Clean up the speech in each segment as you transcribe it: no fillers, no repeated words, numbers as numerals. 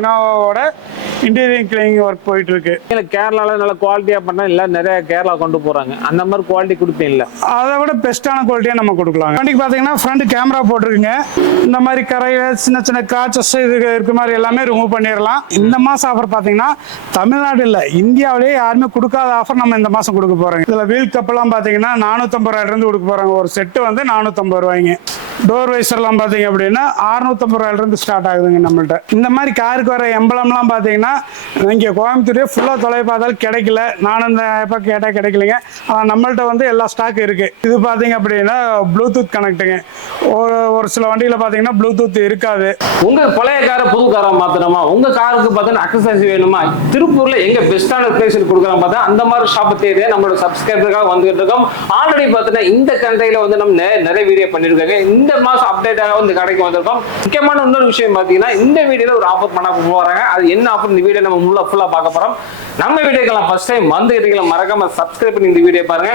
இனோவோட interior cleaning work போயிட்டு இருக்கு. கேரளால நல்ல குவாலிட்டியா பண்ணா இல்ல நிறைய கேரளா கொண்டு போறாங்க, அந்த மாதிரி குவாலிட்டி கொடுப்பீங்கல்ல? அதை விட பெஸ்ட்டான குவாலிட்டியா நம்ம கொடுக்கலாம். வண்டிக்கு பாத்தீங்கன்னா ஃப்ரண்ட் கேமரா போட்டிருக்குங்க. இந்த மாதிரி கரையில சின்ன சின்ன கிராச்சஸ் இது இருக்க மாதிரி எல்லாமே ரிமூவ் பண்ணிடலாம். இந்த மாசம் ஆஃபர் பாத்தீங்கன்னா தமிழ்நாடு இல்ல இந்தியாவிலேயே யாருமே கொடுக்காத ஆஃபர் நம்ம இந்த மாசம் கொடுக்க போறோம். இதுல வீல் கப் எல்லாம் பாத்தீங்கன்னா 450 ரூபாயில இருந்து கொடுக்க போறாங்க. ஒரு செட்டு வந்து 450 ரூபாய்ங்க. டோர் வைசர் எல்லாம் பாத்தீங்க அப்படின்னா 650 ரூபாயில இருந்து ஸ்டார்ட் ஆகுதுங்க நம்மள்ட்ட. இந்த மாதிரி காருக்கு வர எம்பளம்லாம் பாத்தீங்கன்னா இங்க கோயம்புத்தூரே ஃபுல்லா தொலை பார்த்தாலும் கிடைக்கல. நானும் இந்த எப்ப கேட்டா கிடைக்கலைங்க. நம்மள்ட்ட வந்து எல்லா ஸ்டாக் இருக்கு. இது பாத்தீங்க அப்படின்னா ப்ளூடூத் கனெக்டுங்க. ஒரு சில வண்டியில பாத்தீங்கன்னா ப்ளூடூத் இருக்காது. உங்க பழைய காரை புது காரா மாத்தணுமா, உங்க காருக்கு பார்த்தா அக்சசரிஸ் வேணுமா, திருப்பூர்ல எங்க பெஸ்டான பிரைஸ் கொடுக்குறோம் பார்த்தா அந்த மாதிரி ஷாப் தேடி நம்மளோட சப்ஸ்கிரைபருக்காக வந்துட்டு இருக்கோம். ஆல்ரெடி பார்த்தீங்கன்னா இந்த கண்ட்ரியில வந்து நம்ம நிறைய வீடியோ பண்ணிருக்காங்க. இந்த மாசம் அப்டேட்டாக வந்து கடைக்கு வந்திருக்கோம். முக்கியமான இன்னொரு விஷயம் பாத்தீங்கன்னா இந்த வீடியோல ஒரு ஆஃபர் பண்ண போறாங்க. அது என்ன ஆஃபர் இந்த வீடியோ நம்ம ஃபுல்லா பார்க்க போறோம். நம்ம வீடியோக்கெல்லாம் ஃபர்ஸ்ட் டைம் வந்துட்டீங்களா, மறக்காம சப்ஸ்கிரைப் பண்ணி இந்த வீடியோ பாருங்க.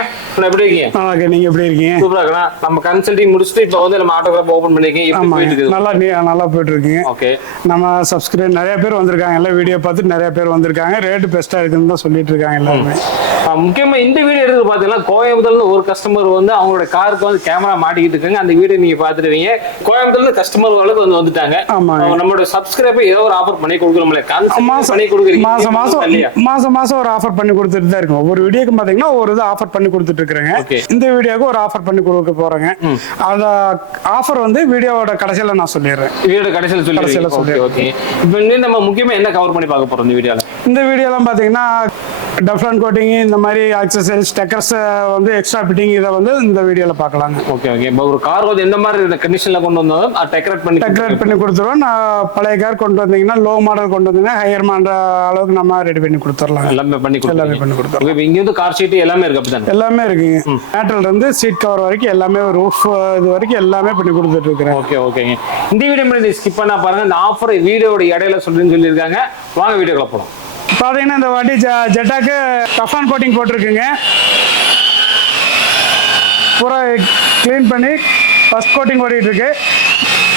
எப்படி இருக்கீங்க? நீங்க எப்படி இருக்கீங்க? சூப்பரா இருக்கா? நம்ம கன்சல்டிங் முடிச்சுட்டு இப்போ வந்து நம்ம ஆட்டோகிராஃப் ஓபன் பண்ணிருக்கீங்க. நல்லா போயிட்டு இருக்கீங்க. ஓகே, நம்ம சப்ஸ்கிரைப் நிறைய பேர் வந்திருக்காங்க. எல்லாம் வீடியோ பார்த்து நிறைய பேர் வந்திருக்காங்க. ரேட் பெஸ்டா இருக்குன்னு தான் சொல்லிட்டு இருக்காங்க எல்லாருமே. முக்கியமா இந்த வீடியோ எடுத்து பாத்தீங்கன்னா கோயம்புத்தூர்ல ஒரு கஸ்டமர் வந்து அவங்களோட காருக்கு வந்து கேமரா மாட்டிக்கிட்டு இருக்காங்க. அந்த வீடியோ நீங்க பாத்துருவீங்க. கோயம்புத்தூர்ல கஸ்டமர்களுக்கு வந்து வந்துட்டாங்க. நம்மளோட சப்ஸ்கிரைபர் ஏதோ ஒரு ஆஃபர் பண்ணி கொடுக்குறோம்ல, பண்ணி கொடுக்குறீங்க. மாசம் மாசம் ஒரு ஆஃபர் பண்ணி கொடுத்துட்டு தான் இருக்கும். ஒவ்வொரு வீடியோக்கு பாத்தீங்கன்னா ஒரு இது ஆஃபர் பண்ணி கொடுத்துட்டு இருக்காங்க. இந்த வீடியோக்கு ஒரு ஆஃபர் பண்ணி கொடுக்க போறாங்க. அந்த ஆஃபர் வந்து வீடியோவோட கடைசியில நான் சொல்லிடுறேன். வீடியோ கடைசியில சொல்லிடுறேன். ஓகே, இப்போ நம்ம முக்கியமா என்ன கவர் பண்ணி பார்க்க போறோம் இந்த வீடியோல? இந்த வீடியோலாம் பாத்தீங்கன்னா டெஃப்லான் கோட்டிங், இந்த மாதிரி ஆக்சசரிஸ், ஸ்டிக்கர்ஸ் வந்து எக்ஸ்ட்ரா ஃபிட்டிங் இதை வந்து இந்த வீடியோல பார்க்கலாங்க. Okay okay. இப்போ ஒரு கார் வந்து எந்த மாதிரி கண்டிஷன்ல கொண்டு வந்தாலும் டெக்கரேட் பண்ணி கொடுத்துருவோம். நான் பழைய கார் கொண்டு வந்தீங்கன்னா லோ மாடல் கொண்டு வந்தீங்கன்னா ஹையர் மாடல் அளவுக்கு நம்ம ரெடி பண்ணி கொடுத்துடலாம். எல்லாமே பண்ணி கொடுத்துருவோம். இங்க வந்து கார் சீட் எல்லாமே இருக்கு. அப்படிதான் எல்லாமே இருக்குங்க. மேட்டல் இருந்து சீட் கவர் வரைக்கும் எல்லாமே, ரூஃப் இது வரைக்கும் எல்லாமே பண்ணி கொடுத்துட்டு இருக்கிறேன். ஓகே ஓகேங்க. இந்த வீடியோ பண்ணி ஸ்கிப் பண்ணா பாருங்க. இந்த ஆஃபர் வீடியோட இடையில சொல்லியிருக்காங்க. வாங்க வீடியோக்குள்ள போலாம். பாத்தீங்கன்னா இந்த வண்டி ஜெட்டாக்கு டஃபான் கோட்டிங் போட்டிருக்குங்க. பூரா கிளீன் பண்ணி ஃபர்ஸ்ட் கோட்டிங் ஓடிட்டு இருக்கு.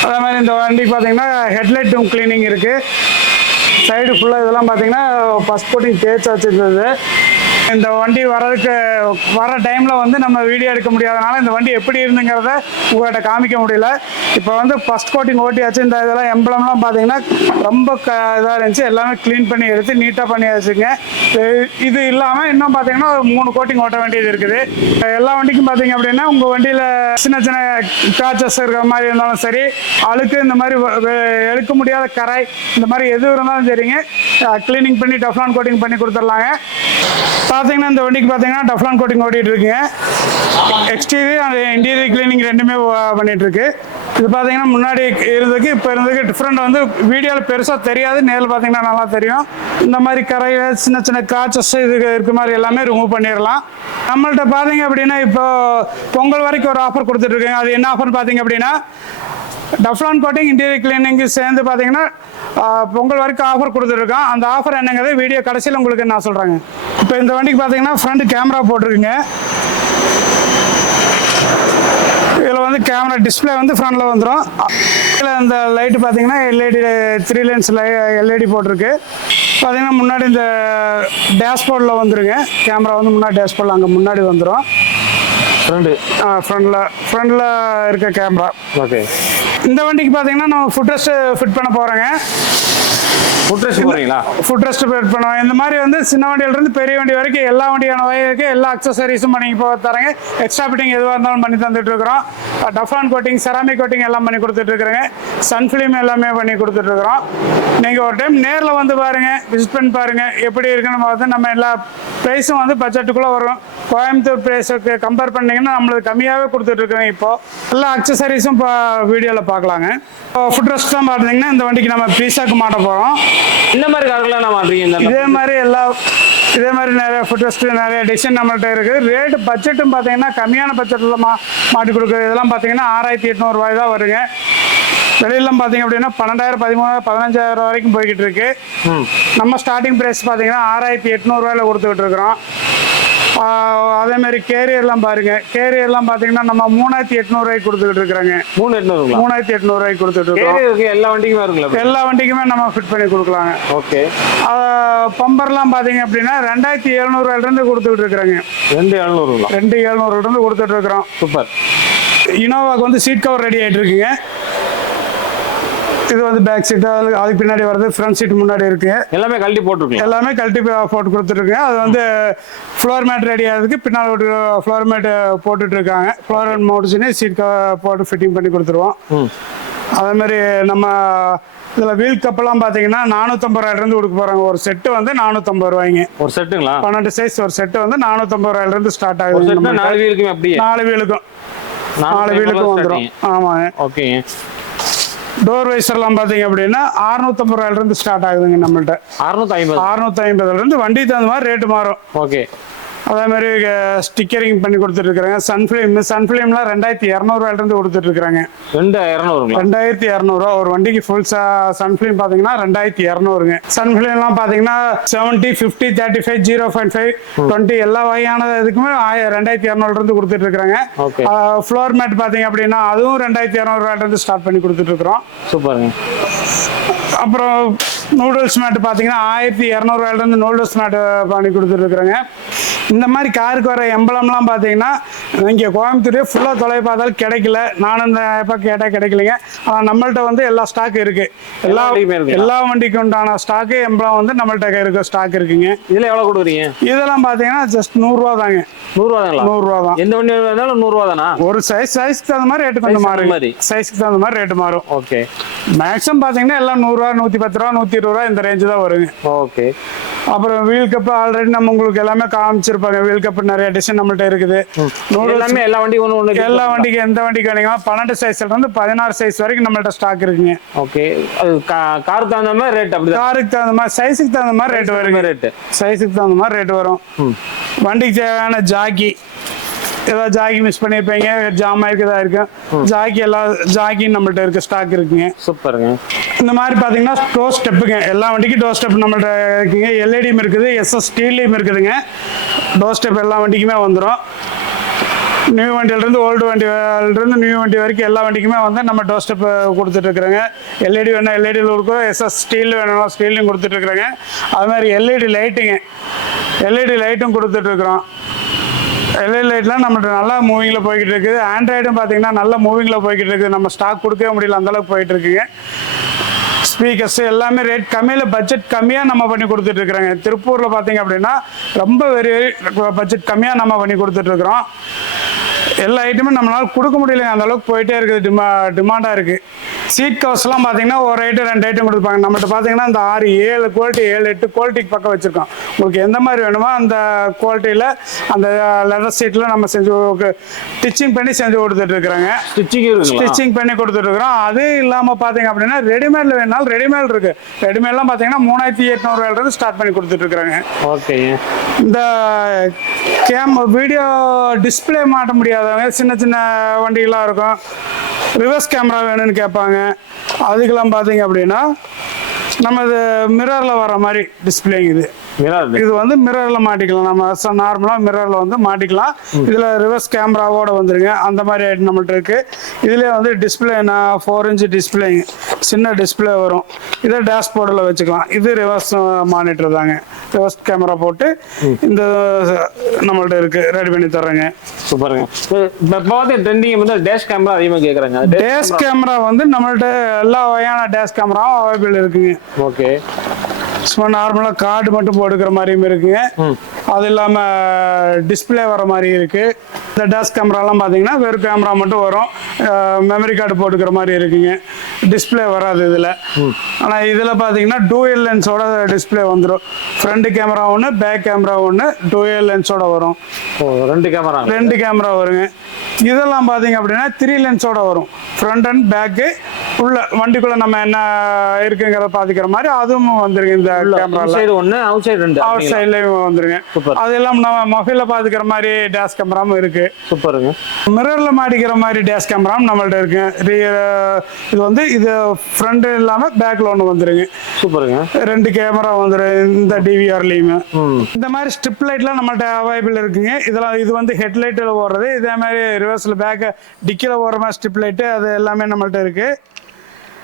அதே மாதிரி இந்த வண்டிக்கு பார்த்தீங்கன்னா ஹெட்லைட் கிளீனிங் இருக்கு. சைடு ஃபுல்லாக இதெல்லாம் பார்த்தீங்கன்னா ஃபர்ஸ்ட் கோட்டிங் தேய்ச்சி வச்சிருந்தது. இந்த வண்டி வர டைமில் வந்து நம்ம வீடியோ எடுக்க முடியாதனால இந்த வண்டி எப்படி இருந்துங்கிறத உங்கள்கிட்ட காமிக்க முடியல. இப்போ வந்து ஃபர்ஸ்ட் கோட்டிங் ஓட்டியாச்சு. இந்த இதெல்லாம் எம்பளம்லாம் பார்த்தீங்கன்னா ரொம்ப இதாக இருந்துச்சு. எல்லாமே க்ளீன் பண்ணி எடுத்து நீட்டாக பண்ணி வச்சுங்க. இது இல்லாமல் இன்னும் பார்த்தீங்கன்னா ஒரு 3 கோட்டிங் ஓட்ட வேண்டியது இருக்குது. எல்லா வண்டிக்கும் பார்த்தீங்க அப்படின்னா உங்கள் வண்டியில் சின்ன சின்ன கிராச்சஸ் இருக்கிற மாதிரி இருந்தாலும் சரி, அழுக்கு இந்த மாதிரி எடுக்க முடியாத கரை இந்த மாதிரி எது இருந்தாலும் சரிங்க, க்ளீனிங் பண்ணி டெஃப்லான் கோட்டிங் பண்ணி கொடுத்துடலாங்க. பார்த்தீங்கன்னா இந்த வண்டிக்கு பார்த்தீங்கன்னா டெஃப்லான் கோட்டிங் ஓட்டிட்டு இருக்குங்க. எக்ஸ்டீரியர் அண்ட் இன்டீரியர் கிளீனிங் ரெண்டுமே பண்ணிட்டு இருக்கு. இது பார்த்தீங்கன்னா முன்னாடி இருந்ததுக்கு இப்போ இருந்ததுக்கு டிஃப்ரெண்ட் வந்து வீடியோவில் பெருசாக தெரியாது, நேரில் பார்த்தீங்கன்னா நல்லா தெரியும். இந்த மாதிரி கரையில் சின்ன சின்ன கிராச்சஸ் இது இருக்க மாதிரி எல்லாமே ரிமூவ் பண்ணிடலாம். நம்மள்ட்ட பார்த்தீங்க அப்படின்னா இப்போ பொங்கல் வரைக்கும் ஒரு ஆஃபர் கொடுத்துட்டு இருக்கேங்க. அது என்ன ஆஃபர்னு பார்த்தீங்க அப்படின்னா டெஃப்லான் கோட்டிங் இன்டீரியர் கிளீனிங் சேர்ந்து பார்த்தீங்கன்னா பொங்கல் வரைக்கும் ஆஃபர் கொடுத்துருக்கோம். அந்த ஆஃபர் என்னங்கிறது வீடியோ கடைசியில் உங்களுக்கு நான் சொல்கிறேங்க. இப்போ இந்த வண்டிக்கு பார்த்தீங்கன்னா ஃப்ரண்ட் கேமரா போட்டிருக்குங்க. இதில் வந்து கேமரா டிஸ்பிளே வந்து ஃப்ரண்டில் வந்துடும். இதில் இந்த லைட்டு பார்த்தீங்கன்னா எல்இடி 3 லென்ஸ் எல்இடி போட்டிருக்கு. பார்த்தீங்கன்னா முன்னாடி இந்த டேஷ்போர்டில் வந்துருங்க. கேமரா வந்து முன்னாடி டேஷ்போர்டில் அங்கே முன்னாடி வந்துடும். ஃப்ரண்டில் இருக்க கேமரா. ஓகே. இந்த வண்டிக்கு பார்த்தீங்கன்னா நம்ம ஃபுட் ரெஸ்ட் ஃபிட் பண்ண போகிறோங்க. ஃபுட் ரெஸ்ட் ஃபிட் பண்ணுவோம். இந்த மாதிரி வந்து சின்ன வண்டியிலிருந்து பெரிய வண்டி வரைக்கும் எல்லா வண்டியான வகைக்கு எல்லா அக்சசரிஸும் பண்ணி தரேங்க. எக்ஸ்ட்ரா ஃபிட்டிங் எதுவாக இருந்தாலும் பண்ணி தந்துட்டு இருக்கிறோம். டெஃப்லான் கோட்டிங், செராமிக் கோட்டிங் எல்லாம் பண்ணி கொடுத்துட்டு இருக்கிறேங்க. சன் ஃபிலிம் எல்லாமே பண்ணி கொடுத்துட்டு இருக்கிறோம். நீங்கள் ஒரு டைம் நேரில் வந்து பாருங்க, விசிட் பண்ணி பாருங்க எப்படி இருக்குன்னு பார்த்து நம்ம எல்லா ப்ரைஸும் வந்து பட்ஜெட்டுக்குள்ளே வரும். கோயம்புத்தூர் ப்ரைஸுக்கு கம்பேர் பண்ணிங்கன்னா நம்மளுக்கு கம்மியாகவே கொடுத்துட்டு இருக்கிறோம். இப்போ எல்லா அக்சசரிஸும் இப்போ வீடியோவில் பார்க்கலாங்க. ஃபுட் ரெஸ்ட் தான் பார்த்தீங்கன்னா இந்த வண்டிக்கு நம்ம பீஸாக்கு மாட்ட போகிறோம். இந்த மாதிரி கார்கள்லாம் நான் மாட்டுறீங்க. இதே மாதிரி நிறைய ஃபுட் ரெஸ்ட் நிறைய டிசைன் நம்மள்ட்ட இருக்குது. ரேட்டு பட்ஜெட்டும் பார்த்தீங்கன்னா கம்மியான பட்ஜெட்டில் மாட்டி கொடுக்குறது. இதெல்லாம் பார்த்தீங்கன்னா 6800 ரூபாய் தான் வருங்க. வெளியிலாம் பார்த்தீங்க அப்படின்னா 12,000, 13,000, 15,000 வரைக்கும் போய்கிட்டு இருக்கு. நம்ம ஸ்டார்டிங் ப்ரைஸ் பார்த்தீங்கன்னா 6800 ரூபாயில் கொடுத்துக்கிட்டு இருக்கிறோம். அதே மாதிரி கேரியர்லாம் பாருங்க, கேரியர்லாம் பார்த்தீங்கன்னா நம்ம 3800 கொடுத்துக்கிட்டு இருக்கிறாங்க. 3800 கொடுத்துட்டு இருக்கோம். எல்லா வண்டிக்குமே இருக்குங்களா? எல்லா வண்டிக்குமே நம்ம ஃபிட் பண்ணி கொடுக்கலாங்க. ஓகே. பம்பர்லாம் பார்த்தீங்க அப்படின்னா 2700 கொடுத்துட்டு இருக்கிறாங்க. 2700 கொடுத்துட்டு இருக்கிறோம். சூப்பர். இனோவாக்கு வந்து சீட் கவர் ரெடி ஆகிட்டு இருக்குங்க. இது வந்து பேக் சீட், அதுக்கு பின்னாடி வருது, ஃப்ரண்ட் சீட் முன்னாடி இருக்கு. எல்லாமே கழட்டி போட்டுருக்கோம். எல்லாமே கழட்டி போட்டு கொடுத்துருக்குங்க. அது வந்து ஃப்ளோர் மேட் ரெடி ஆகிறதுக்கு பின்னால் ஒரு ஃப்ளோர் மேட் போட்டுட்டு இருக்காங்க. ஃப்ளோர் மேட் முடிச்சுன்னு சீட் போட்டு ஃபிட்டிங் பண்ணி கொடுத்துருவோம். அதே மாதிரி நம்ம இதில் வீல் கப்பெல்லாம் பார்த்தீங்கன்னா 450 கொடுக்க போகிறாங்க. ஒரு செட்டு வந்து 450 ரூபாய்ங்க. ஒரு செட்டுங்களா? 12 சைஸ் ஒரு செட்டு வந்து 450 ஸ்டார்ட் ஆகுது. 4 வீலுக்கும் அப்படியே? 4 வீலுக்கும் வந்துடும். ஆமாங்க. ஓகே. டோர் வைசர்லாம் பார்த்தீங்க அப்படின்னா 650 ஸ்டார்ட் ஆகுதுங்க நம்மள்ட்ட. 650 வண்டி தகுந்த மாதிரி ரேட்டு மாறும். ஓகே. அதே மாதிரி ஸ்டிக்கரிங் பண்ணி கொடுத்துட்டு இருக்கிறாங்க. சன்ஃபிலிம்லாம் 2200 கொடுத்துட்டு இருக்காங்க. 2200 ஒரு வண்டிக்கு ஃபுல் சன்ஃபிலிம் பார்த்தீங்கன்னா 2200ங்க. சன்ஃபிலிம்லாம் பார்த்தீங்கன்னா 70, 50, 35, 0.5, 20 எல்லா வகையான இதுக்குமே 2200 கொடுத்துட்டு இருக்காங்க. ஃப்ளோர் மேட் பார்த்தீங்க அப்படின்னா அதுவும் 2200 ஸ்டார்ட் பண்ணி கொடுத்துட்டு இருக்கிறோம். சூப்பருங்க. அப்புறம் நூடுல்ஸ் மேட் பார்த்தீங்கன்னா 1200 நூடுல்ஸ் மேட் பண்ணி கொடுத்துட்டு இருக்கிறாங்க. இந்த மாதிரி காருக்கு வர எம்பளம்லாம் பார்த்தீங்கன்னா இங்கே கோயம்புத்தூரே ஃபுல்லாக தொலை பார்த்தாலும் கிடைக்கல. நானும் இந்த எப்போ கேட்டால் கிடைக்கலைங்க. ஆனால் நம்மள்ட்ட வந்து எல்லா ஸ்டாக் இருக்குது. எல்லா வண்டிக்கு உண்டான ஸ்டாக்கு எம்பளம் வந்து நம்மள்ட்ட இருக்க ஸ்டாக் இருக்குங்க. இதில் எவ்வளோ கொடுக்குறீங்க? இதெல்லாம் பார்த்தீங்கன்னா ஜஸ்ட் 100 ரூபா தாங்க. 100 ரூபா தான். எந்த வண்டி இருந்தாலும் 100 ரூபா தானா? ஒரு சைஸ்க்கு தகுந்த மாதிரி ரேட்டு கொஞ்சம் மாறும். சைஸ்க்கு தகுந்த மாதிரி ரேட்டு மாறும். ஓகே. மேக்ஸிமம் பார்த்தீங்கன்னா எல்லாம் 100 ரூபா, 110 ரூபா, 120 ரூபா இந்த ரேஞ்சு தான் வருங்க. ஓகே. அப்புறம் வீல் கப் ஆல்ரெடி நம்ம உங்களுக்கு எல்லாமே காமிச்சிருப்பாங்க. வீல் கப் நிறைய டிசைன் நம்மள்ட்ட இருக்குது. எல்லா வண்டிக்கு எந்த வண்டிக்கு வேணுங்களா 12 சைஸ்ல இருந்து 16 சைஸ் வரைக்கும் நம்மள்ட்ட ஸ்டாக் இருக்குங்க. ஓகே. காருக்கு தகுந்த மாதிரி ரேட் அப்படி காருக்கு தகுந்த மாதிரி சைஸுக்கு தகுந்த மாதிரி ரேட் வருங்க. சைஸுக்கு தகுந்த மாதிரி ரேட் வரும். வண்டிக்கு தேவையான ஜாக்கி ஏதாவது ஜாக்கி மிஸ் பண்ணியிருப்பீங்க, ஜாம் ஆயிருக்கதா இருக்கு. ஜாக்கி நம்மள்ட்ட இருக்க ஸ்டாக் இருக்குங்க. சூப்பருங்க. இந்த மாதிரி பார்த்தீங்கன்னா டோர் ஸ்டெப்புங்க. எல்லா வண்டிக்கும் டோர் ஸ்டெப் நம்மள்ட்ட இருக்குங்க. எல்இடியும் இருக்குது, எஸ்எஸ் ஸ்டீல்லையும் இருக்குதுங்க. டோர் ஸ்டெப் எல்லா வண்டிக்குமே வந்துடும். நியூ வண்டியிலிருந்து ஓல்டு வண்டியிலிருந்து நியூ வண்டி வரைக்கும் எல்லா வண்டிக்குமே வந்து நம்ம டோர் ஸ்டெப் கொடுத்துட்டு இருக்கிறோங்க. எல்இடி வேணும் எல்இடியில் இருக்கும், எஸ்எஸ் ஸ்டீல் வேணும் ஸ்டீல்லையும் கொடுத்துட்டு இருக்கிறாங்க. அது மாதிரி எல்இடி லைட்டும் கொடுத்துட்டு இருக்கிறோம். எல்இடி லைட்லாம் நம்மள்ட்ட நல்லா மூவிங்கில் போய்கிட்டு இருக்குது. ஆண்ட்ராய்டும் பார்த்தீங்கன்னா நல்லா மூவிங்கில் போய்கிட்டு இருக்குது. நம்ம ஸ்டாக் கொடுக்கவே முடியல, அந்தளவுக்கு போயிட்டு இருக்குங்க. ஸ்பீக்கர்ஸ் எல்லாமே ரேட் கம்மியில் பட்ஜெட் கம்மியாக நம்ம பண்ணி கொடுத்துட்டு இருக்கிறாங்க. திருப்பூரில் பார்த்தீங்க அப்படின்னா ரொம்ப பட்ஜெட் கம்மியாக நம்ம பண்ணி கொடுத்துட்ருக்குறோம். எல்லா ஐட்டமும் நம்மளால கொடுக்க முடியலைங்க, அந்த அளவுக்கு போயிட்டே இருக்குது. டிமாண்டாக இருக்குது. சீட் கவர்ஸ்லாம் பார்த்தீங்கன்னா ஒரு ஐட்டம் 2 ஐட்டம் கொடுப்பாங்க. நம்மகிட்ட பார்த்தீங்கன்னா இந்த 6, 7 குவாலிட்டி 7, 8 குவாலிட்டிக்கு பக்கம் வச்சுருக்கோம். உங்களுக்கு எந்த மாதிரி வேணுமோ அந்த குவாலிட்டியில் அந்த லெதர் சீட்டில் நம்ம ஸ்டிச்சிங் பண்ணி செஞ்சு கொடுத்துட்ருக்குறாங்க. ஸ்டிச்சிங் பண்ணி கொடுத்துட்ருக்குறோம். அது இல்லாமல் பார்த்தீங்க அப்படின்னா ரெடிமேடில் வேணாலும் ரெடிமேட் இருக்குது. ரெடிமேட்லாம் பார்த்தீங்கன்னா 3800 ஸ்டார்ட் பண்ணி கொடுத்துட்ருக்குறாங்க. ஓகே. இந்த வீடியோ டிஸ்பிளே மாட்ட முடியாதவங்க சின்ன வண்டிகளாக இருக்கும், ரிவர்ஸ் கேமரா வேணும்னு கேட்பாங்க. அதுக்கெல்லாம் பார்த்தீங்க அப்படின்னா நம்ம இது மிரரில் வர மாதிரி டிஸ்பிளேங்க. இது வந்து மிரர்ல மாட்டிக்கலாம். நம்ம நார்மலா மிரர்ல வந்து மாட்டிக்கலாம். இதுல ரிவர்ஸ் கேமராவோட வந்துருங்க. அந்த மாதிரி ஐட்டம் நம்மள்ட்ட இருக்கு. இதுல வந்து டிஸ்பிளே 4 இன்ச் டிஸ்பிளே, சின்ன டிஸ்பிளே வரும். இதை டேஷ்போர்டில் வச்சுக்கலாம். இது ரிவர்ஸ் மானிட்டர் தாங்க. ரிவர்ஸ் கேமரா போட்டு இந்த நம்மள்ட்ட இருக்கு, ரெடி பண்ணி தர்றேங்க. சூப்பருங்க. இப்போ ட்ரெண்டிங் வந்து டேஷ் கேமரா அதிகமாக கேட்குறாங்க. டேஷ் கேமரா வந்து நம்மள்ட்ட எல்லா வகையான டேஷ் கேமராவும் அவைலபிள் இருக்குங்க. ஓகே. சும்மா நார்மலாக கார்டு மட்டும் போட்டுக்கிற மாதிரியும் இருக்குங்க. அது இல்லாமல் டிஸ்பிளே வர மாதிரி இருக்கு. இந்த டேஷ் கேமராலாம் பார்த்தீங்கன்னா வெறும் கேமரா மட்டும் வரும், மெமரி கார்டு போட்டுக்கிற மாதிரி இருக்குங்க. டிஸ்பிளே வராது இதில். ஆனால் இதில் பார்த்தீங்கன்னா டூயல் லென்ஸோட டிஸ்பிளே வந்துடும். ஃப்ரண்ட் கேமரா ஒன்று, பேக் கேமரா ஒன்று, டூயல் லென்ஸோட வரும். 2 கேமரா வருங்க. இதெல்லாம் பார்த்தீங்க அப்படின்னா 3 லென்ஸோட வரும். ஃப்ரண்ட் அண்ட் பேக்கு உள்ள வண்டிக்குள்ள நம்ம என்ன இருக்குங்கிறத பாத்துக்கிற மாதிரி அதுவும் வந்துருங்க இந்த கேமரால. சைடு ஒன்று அவுட் சைடு ரெண்டு அவுட் சைட்லயும் வந்துருங்க. சூப்பர். அது எல்லாம் நம்ம மொபைல்ல பாத்துக்கிற மாதிரி டேஷ் கேமராவும் இருக்கு. சூப்பருங்க. மிரர்ல மாட்டிக்கிற மாதிரி டேஷ் கேமராவும் நம்மள்ட்ட இருக்கு. இது வந்து இது ஃப்ரண்ட் இல்லாம பேக்ல ஒன்று வந்துருங்க. சூப்பருங்க. 2 கேமரா வந்துடும் இந்த டிவிஆர்லயுமே. இந்த மாதிரி ஸ்ட்ரிப் லைட்லாம் நம்மள்ட்ட அவைலபிள் இருக்குங்க. இதெல்லாம் இது வந்து ஹெட்லைட்டில் ஓடுறது. இதே மாதிரி ரிவர்ஸில் பேக்கு டிக்கில் ஓடுற மாதிரி ஸ்ட்ரிப் லைட்டு அது எல்லாமே நம்மள்ட்ட இருக்கு.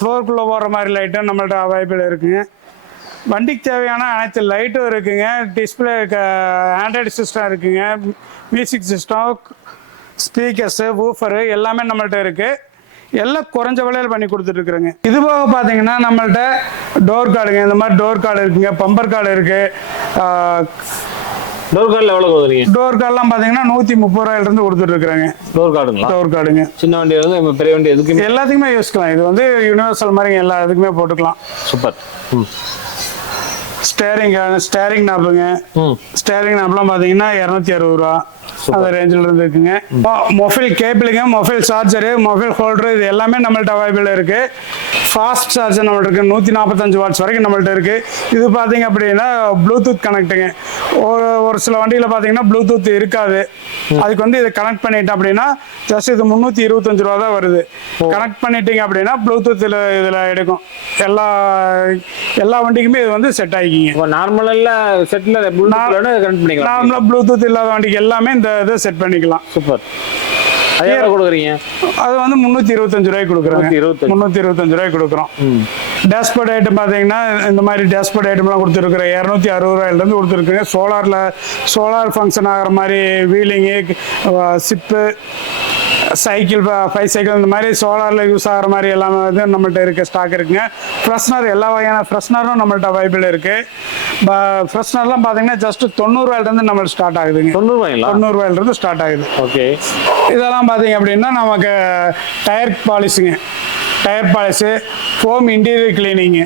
ஃப்ளோருக்குள்ளே ஓடுற மாதிரி லைட்டும் நம்மள்ட்ட அவைலபிள் இருக்குங்க. வண்டிக்கு தேவையான அனைத்து லைட்டும் இருக்குங்க. டிஸ்பிளே ஆண்ட்ராய்டு சிஸ்டம் இருக்குங்க. மியூசிக் சிஸ்டம், ஸ்பீக்கர்ஸு, வூஃபரு எல்லாமே நம்மள்ட்ட இருக்கு. எல்லாம் குறைஞ்ச விலையில் பண்ணி கொடுத்துட்டு இருக்கிறோங்க. இது போக பார்த்தீங்கன்னா நம்மள்ட்ட டோர் கார்டுங்க. இந்த மாதிரி டோர் கார்டு இருக்குங்க. பம்பர் கார்டு இருக்கு. டோர் கார்டில் எவ்வளோ கொடுக்குறீங்க? டோர் கார்டெலாம் பார்த்தீங்கன்னா 130 ரூபாயிலிருந்து கொடுத்துட்டு இருக்கிறாங்க. டோர் கார்டுங்களா? டோர் கார்டுங்க. சின்ன வண்டி வந்து பெரிய வண்டி எதுக்குமே எல்லாத்துக்குமே யூஸ்க்கலாம். இது வந்து யூனிவர்சல் மாதிரி எல்லா இதுக்குமே போட்டுக்கலாம். சூப்பர். ஸ்டேரிங் நாப்புங்க. ஸ்டேரிங் நாப்லாம் பார்த்தீங்கன்னா 260 ரூபா அந்த ரேஞ்சில் இருந்து இருக்குங்க. மொபைல் கேபிளுங்க, மொபைல் சார்ஜரு, மொபைல் ஹோல்டரு இது எல்லாமே நம்மள்ட்ட அவைலபிள் இருக்கு. ஃபாஸ்ட் சார்ஜர் நம்மள்ட்ட இருக்கு. 145 வாட்ஸ் வரைக்கும் நம்மள்ட்ட இருக்கு. இது பார்த்தீங்க அப்படின்னா ப்ளூடூத் கனெக்ட்டுங்க. ஒரு சில வண்டியில் பார்த்தீங்கன்னா ப்ளூடூத் இருக்காது. அதுக்கு வந்து இதை கனெக்ட் பண்ணிட்டோம் அப்படின்னா ஜஸ்ட் இது 325 ரூபா தான் வருது. கனெக்ட் பண்ணிட்டீங்க அப்படின்னா ப்ளூடூத் இதில் எடுக்கும். எல்லா வண்டிக்குமே இது வந்து செட் ஆகிக்கிங்க. நார்மலாக செட்டில் நார்மலாக ப்ளூடூத் இல்லாத வண்டிக்கு எல்லாமே இந்த இதை செட் பண்ணிக்கலாம். சூப்பர். அது எவ்வளோ கொடுக்குறீங்க? அது வந்து 325 ரூபாய்க்கு கொடுக்குறோம். 325 ரூபாய்க்கு கொடுக்குறோம். டேஷ்போர்ட் ஐட்டம் பார்த்தீங்கன்னா இந்த மாதிரி டேஷ்போர்ட் ஐட்டம்லாம் கொடுத்துருக்குறேன். 260 ரூபாயிலேருந்து கொடுத்துருக்குங்க. சோலார் ஃபங்க்ஷன் ஆகிற மாதிரி வீலிங்கு, சிப்பு, சைக்கிள், 5 சைக்கிள் இந்த மாதிரி சோலாரில் யூஸ் ஆகிற மாதிரி எல்லாமே வந்து நம்மள்ட்ட இருக்க ஸ்டாக் இருக்குங்க. ஃப்ரெஷ்னர் எல்லா வகையான ஃப்ரெஷ்னரும் நம்மள்ட்ட அவைலபிள் இருக்கு. ஃப்ரெஷ்னர்லாம் பார்த்தீங்கன்னா ஜஸ்ட் 90 ரூபாயிலிருந்து நம்மளுக்கு ஸ்டார்ட் ஆகுதுங்க. 90 ரூபாயிலிருந்து ஸ்டார்ட் ஆகுது. ஓகே. இதெல்லாம் பார்த்தீங்க அப்படின்னா நமக்கு டயர் பாலிஷுங்க. Tyre polish, foam interior cleaning.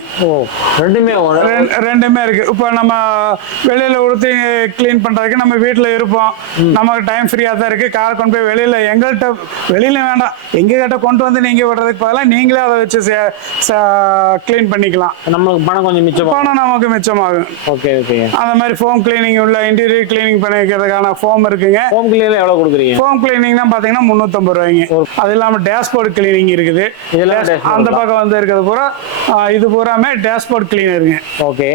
ரெண்டுமே இருக்கு. இப்போ நம்ம வெளியில உடுத்தி கிளீன் பண்றதுக்கு நம்ம வீட்டில் இருப்போம். நமக்கு டைம் ஃப்ரீயாக தான் இருக்கு. காரை கொண்டு போய் வெளியில வேண்டாம், எங்ககிட்ட கொண்டு வந்து நீங்க விடுறதுக்கு பதிலாக நீங்களே அதை வச்சு கிளீன் பண்ணிக்கலாம். நமக்கு பணம் கொஞ்சம் மிச்சம், நமக்கு மிச்சமாகும். Okay okay. அந்த மாதிரி ஃபோம் கிளீனிங் உள்ள இன்டீரியர் கிளீனிங் பண்ணிக்கிறதுக்கான ஃபோம் இருக்குங்க. ஃபோம் கிளீனிங் எவ்வளோ கொடுக்குறீங்க? ஃபோம் கிளீனிங்னா பார்த்தீங்கன்னா 350 ரூபாய்ங்க. அது இல்லாமல் டேஷ்போர்ட் கிளீனிங் இருக்குது. அந்த பக்கம் வந்து இருக்கிறது பூரா இது பூராமே டேஷ்போர்ட் கிளீனருங்க. ஓகே.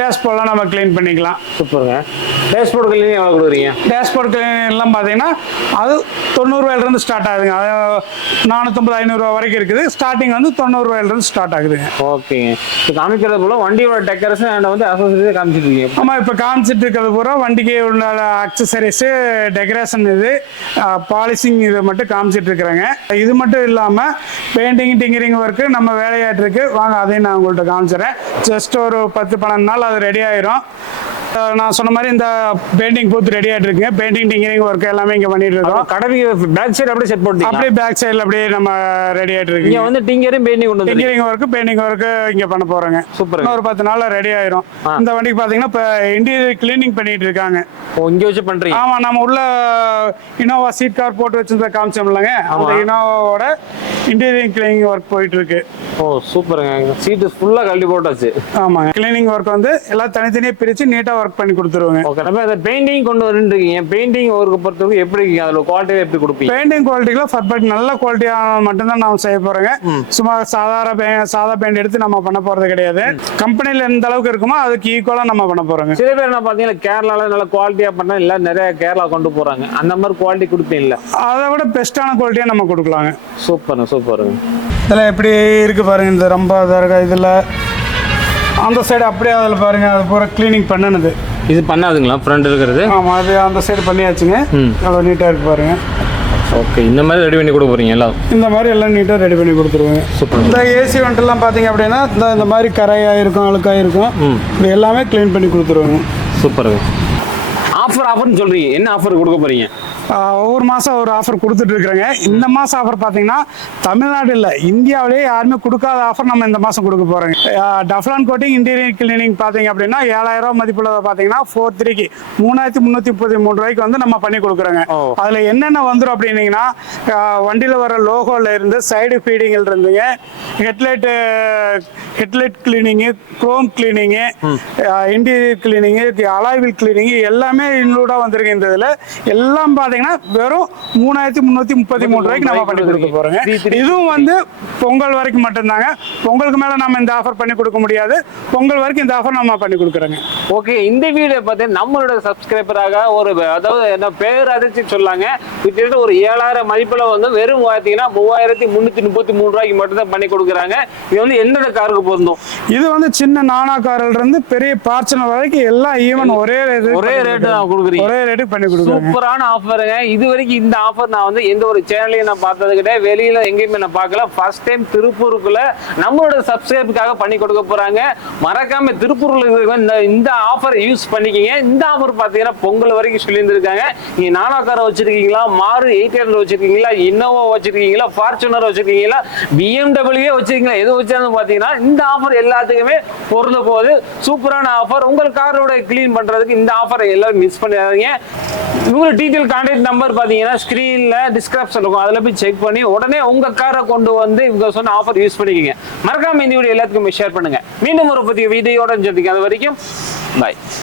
டேஷ்போர்ட்லாம் நம்ம கிளீன் பண்ணிக்கலாம். சூப்பருங்க. டேஷ்போர்ட் கிளீனிங் எவ்வளோ கொடுக்குறீங்க? டேஷ்போர்ட் கிளீனிங் எல்லாம் பார்த்தீங்கன்னா அது 90 ரூபாயிலிருந்து ஸ்டார்ட் ஆகுதுங்க. அது 450 500 ரூபா வரைக்கும் இருக்குது. ஸ்டார்டிங் வந்து 90 ரூபாயிலிருந்து ஸ்டார்ட் ஆகுதுங்க. ஓகேங்க. இப்போ காமிக்கிறது போல வண்டியோட டெக்கரேஷன் அண்ட் வந்து அக்சசரிஸ் காமிச்சிட்டு இருக்கீங்க. ஆமாம், இப்போ காமிச்சிட்டு இருக்கிறது பூரா வண்டிக்கு உள்ள அக்சசரிஸு, டெக்கரேஷன், இது பாலிஷிங் இதை மட்டும் காமிச்சிட்டு இருக்கிறேங்க. இது மட்டும் இல்லாமல் பெயிண்டிங், டிங்கரிங் ஒர்க்கு நம்ம வேலையாட்டு இருக்கு. வாங்க அதையும் நான் உங்கள்கிட்ட காமிச்சிடறேன். ஜஸ்ட் ஒரு 10-12 நாள் அது ரெடி ஆயிரும். நான் சொன்ன மாதிரி இந்த பெயிண்டிங் பூத் ரெடி ஆகிட்டு இருக்குங்க. பெயிண்டிங், டிங்கரிங் ஒர்க் எல்லாமே இங்கே பண்ணிட்டு இருக்கோம். கடவுக்கு பேக் சைடு அப்படியே செட் போட்டு அப்படியே பேக் சைடில் அப்படியே நம்ம ரெடி ஆகிட்டு இருக்கு. இங்கே வந்து டிங்கரிங், பெயிண்டிங் கொண்டு வந்து டிங்கரிங் ஒர்க்கு, பெயிண்டிங் ஒர்க்கு இங்கே பண்ண போகிறோங்க. சூப்பர். ஒரு 10 நாளில் ரெடி ஆயிரும். இந்த வண்டிக்கு பார்த்தீங்கன்னா இப்போ இன்டீரியர் கிளீனிங் பண்ணிட்டு இருக்காங்க. இங்கே வச்சு பண்ணுறீங்க? ஆமாம், நம்ம உள்ள இனோவா சீட் கவர் போட்டு வச்சிருந்த காமிச்சோம் இல்லைங்க, அந்த இனோவாவோட இன்டீரியர் கிளீனிங் ஒர்க் போயிட்டு இருக்கு. ஓ சூப்பருங்க. சீட்டு ஃபுல்லாக கழட்டி போட்டாச்சு. ஆமாங்க. கிளீனிங் ஒர்க் வந்து எல்லாம் தனித்தனியாக பிரித்து நீட்டாக ஒர்க் பண்ணி கொடுத்துருவாங்க. ஓகே. நம்ம அதை பெயிண்டிங் கொண்டு வந்துருக்கீங்க. பெயிண்டிங் ஒர்க்கு பொறுத்தவரைக்கும் எப்படி அதில் குவாலிட்டி எப்படி கொடுப்பீங்க? பெயிண்டிங் குவாலிட்டியில் பர்ஃபெக்ட் நல்ல குவாலிட்டியாக மட்டும்தான் நாம் செய்ய போகிறோங்க. சும்மா சாதா பெயிண்ட் எடுத்து நம்ம பண்ண போகிறது கிடையாது. கம்பெனியில் எந்த அளவுக்கு இருக்குமோ அதுக்கு ஈக்குவலாக நம்ம பண்ண போகிறோங்க. சில பேர் நான் பார்த்தீங்கன்னா கேரளாவில் நல்ல குவாலிட்டியாக பண்ணால் இல்லை நிறைய கேரளா கொண்டு போகிறாங்க. அந்த மாதிரி குவாலிட்டி கொடுப்பீங்களா? அதை விட பெஸ்ட்டான குவாலிட்டியாக நம்ம கொடுக்கலாங்க. சூப்பருங்க சூப்பருங்க. இதில் எப்படி இருக்குது பாருங்கள். இந்த ரொம்ப இதில் அந்த சைடு அப்படியே அதில் பாருங்கள், அது பூரா கிளீனிங் பண்ணனது. இது பண்ணாதுங்களா ஃப்ரண்ட் இருக்கிறது? ஆமாம், அது அந்த சைடு பண்ணியாச்சுங்க. அவ்வளோ நீட்டாக இருக்குது பாருங்கள். ஓகே. இந்த மாதிரி ரெடி பண்ணி கொடுக்க போகிறீங்க எல்லாம்? இந்த மாதிரி எல்லாம் நீட்டாக ரெடி பண்ணி கொடுத்துருவாங்க. சூப்பர். இந்த ஏசி வண்டெல்லாம் பார்த்தீங்க அப்படின்னா இந்த மாதிரி கரையாக இருக்கும், அழுக்காக இருக்கும். இது எல்லாமே க்ளீன் பண்ணி கொடுத்துருவாங்க. சூப்பருங்க. ஆஃபர்னு சொல்கிறீங்க, என்ன ஆஃபர் கொடுக்க போகிறீங்க? ஒவ்வொரு மாதம் ஒரு ஆஃபர் கொடுத்துட்டு இருக்கிறேங்க. இந்த மாதம் ஆஃபர் பார்த்தீங்கன்னா தமிழ்நாடு இல்லை, இந்தியாவிலேயே யாருமே கொடுக்காத ஆஃபர் நம்ம இந்த மாதம் கொடுக்க போகிறோங்க. டஃப்லான் கோட்டிங் இன்டீரியர் கிளீனிங் பார்த்தீங்க அப்படின்னா 7000 ரூபா மதிப்புள்ளதை பார்த்தீங்கன்னா 4/3க்கு 3333 ரூபாய்க்கு வந்து நம்ம பண்ணி கொடுக்குறோங்க. அதில் என்னென்ன வந்துடும் அப்படின்னீங்கன்னா வண்டியில் வர லோகோவில் இருந்து சைடு ஃபீடிங்கில் இருந்துங்க, headlight cleaning, chrome cleaning, interior cleaning, alloy wheel cleaning எல்லாமே இன்க்ளூடாக வந்திருக்கு. இந்த இதில் எல்லாம் பார்த்தீங்கன்னா வெறும் 3333 ரூபாய்க்கு நம்ம பண்ணி கொடுக்க போகிறோங்க. இதுவும் வந்து பொங்கல் வரைக்கும் மட்டும்தாங்க. பொங்கலுக்கு மேலே நம்ம இந்த ஆஃபர் பண்ணி கொடுக்க முடியாது. பொங்கல் வரைக்கும் இந்த ஆஃபர் நம்ம பண்ணி கொடுக்குறோங்க. ஓகே, இந்த வீடியோ பார்த்து நம்மளோட சப்ஸ்கிரைபராக ஒரு அதாவது என்ன பேர் அதிர்ச்சி சொல்லாங்க, கிட்டத்தட்ட ஒரு 7000 மதிப்பில் வந்து வெறும் பார்த்தீங்கன்னா 3333 ரூபாய்க்கு மட்டும் தான் பண்ணி கொடுக்குறாங்க. இது வந்து எந்தெந்த காருக்கு பொருந்தும்? இது வந்து சின்ன நானா காரில் இருந்து பெரிய பார்ச்சனர் வரைக்கும் எல்லாம் ஈவன் ஒரே ரேட்டு தான் கொடுக்குறீங்க. ஒரே ரேட்டு பண்ணி கொடுக்குறோம். சூப்பரான ஆஃபருங்க. இது வரைக்கும் இந்த ஆஃபர் நான் வந்து எந்த ஒரு சேனலையும் நான் பார்த்தது கிடையாது, வெளியில எங்கேயுமே நான் பார்க்கல. ஃபர்ஸ்ட் டைம் திருப்பூருக்குள்ள நம்மளோட சப்ஸ்கிரைபுக்காக பண்ணி கொடுக்க போறாங்க. மறக்காம திருப்பூர்ல இருக்கிற இந்த ஆஃபர் யூஸ் பண்ணிக்கிங்க. இந்த ஆஃபர் பார்த்தீங்கன்னா பொங்கல் வரைக்கும் சொல்லியிருந்திருக்காங்க. நீங்க நானா காரை வச்சிருக்கீங்களா, மாறு 800 வச்சிருக்கீங்களா, இன்னோவா வச்சிருக்கீங்களா, ஃபார்ச்சுனர் வச்சிருக்கீங்களா, BMW வச்சிருக்கீங்களா, எது வச்சாலும் பார்த்தீங்கன்னா இந்த ஆஃபர் எல்லாத்துக்குமே பொருந்த போகுது. சூப்பரான ஆஃபர். உங்கள் காரோட கிளீன் பண்றதுக்கு இந்த ஆஃபர் எல்லாரும் மிஸ் பண்ணிடாதீங்க. இவங்க டீடைல் கான்டாக்ட் நம்பர் பார்த்தீங்கன்னா ஸ்க்ரீன்ல டிஸ்கிரிப்ஷன் இருக்கும், அதில் போய் செக் பண்ணி உடனே உங்க காரை கொண்டு வந்து இவங்க சொன்ன ஆஃபர் யூஸ் பண்ணிக்கோங்க. மறக்காம இந்த வீடியோ எல்லாத்துக்குமே ஷேர் பண்ணுங்க. மீண்டும் ஒரு புதிய வீடியோட சந்திக்கும். அது வரைக்கும் பாய்.